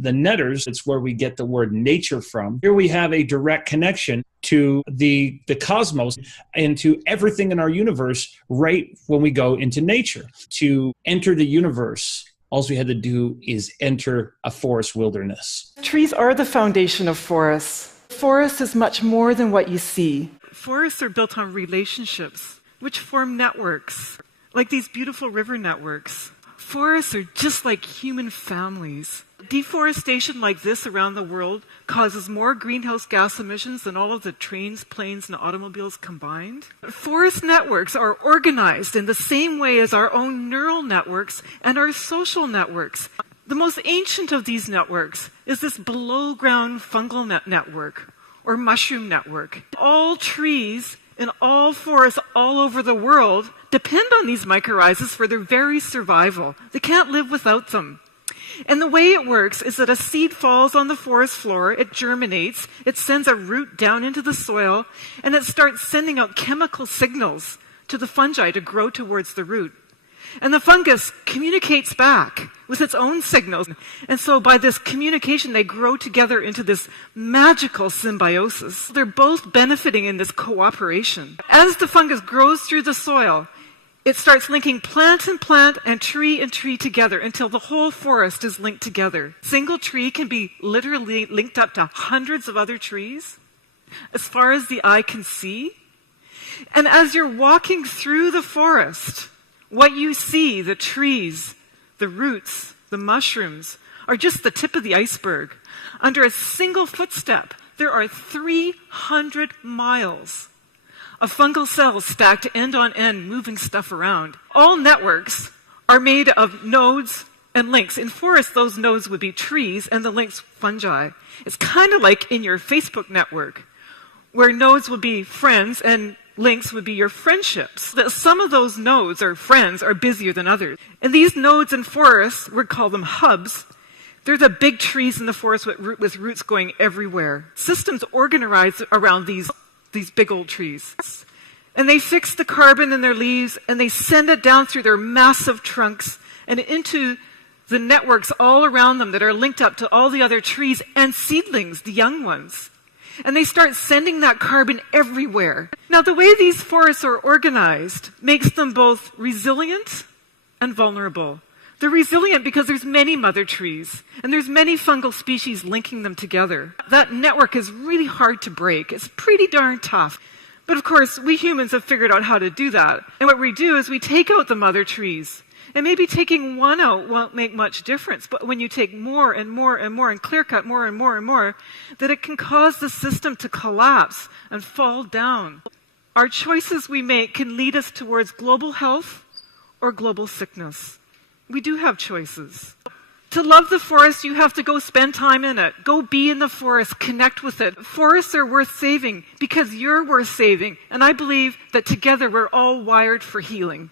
The netters, it's where we get the word nature from. Here we have a direct connection to the cosmos and to everything in our universe right when we go into nature. To enter the universe, all we had to do is enter a forest wilderness. Trees are the foundation of forests. Forest is much more than what you see. Forests are built on relationships, which form networks, like these beautiful river networks. Forests are just like human families. Deforestation like this around the world causes more greenhouse gas emissions than all of the trains, planes, and automobiles combined. Forest networks are organized in the same way as our own neural networks and our social networks. The most ancient of these networks is this below-ground fungal network, or mushroom network. All trees in all forests all over the world depend on these mycorrhizas for their very survival. They can't live without them. And the way it works is that a seed falls on the forest floor, it germinates, it sends a root down into the soil, and it starts sending out chemical signals to the fungi to grow towards the root. And the fungus communicates back with its own signals. And so by this communication, they grow together into this magical symbiosis. They're both benefiting in this cooperation. As the fungus grows through the soil, it starts linking plant and plant and tree together until the whole forest is linked together. A single tree can be literally linked up to hundreds of other trees, as far as the eye can see. And as you're walking through the forest, what you see, the trees, the roots, the mushrooms, are just the tip of the iceberg. Under a single footstep, there are 300 miles of fungal cells stacked end on end, moving stuff around. All networks are made of nodes and links. In forests, those nodes would be trees and the links fungi. It's kind of like in your Facebook network, where nodes would be friends and links would be your friendships. That some of those nodes or friends are busier than others. And these nodes in forests, we call them hubs. They're the big trees in the forest with roots going everywhere. Systems organize around these big old trees. And they fix the carbon in their leaves and they send it down through their massive trunks and into the networks all around them that are linked up to all the other trees and seedlings, the young ones. And they start sending that carbon everywhere. Now, the way these forests are organized makes them both resilient and vulnerable. They're resilient because there's many mother trees, and there's many fungal species linking them together. That network is really hard to break. It's pretty darn tough. But of course, we humans have figured out how to do that. And what we do is we take out the mother trees. And maybe taking one out won't make much difference, but when you take more and more and more and clear cut more and more and more, that it can cause the system to collapse and fall down. Our choices we make can lead us towards global health or global sickness. We do have choices. To love the forest, you have to go spend time in it. Go be in the forest, connect with it. Forests are worth saving because you're worth saving. And I believe that together we're all wired for healing.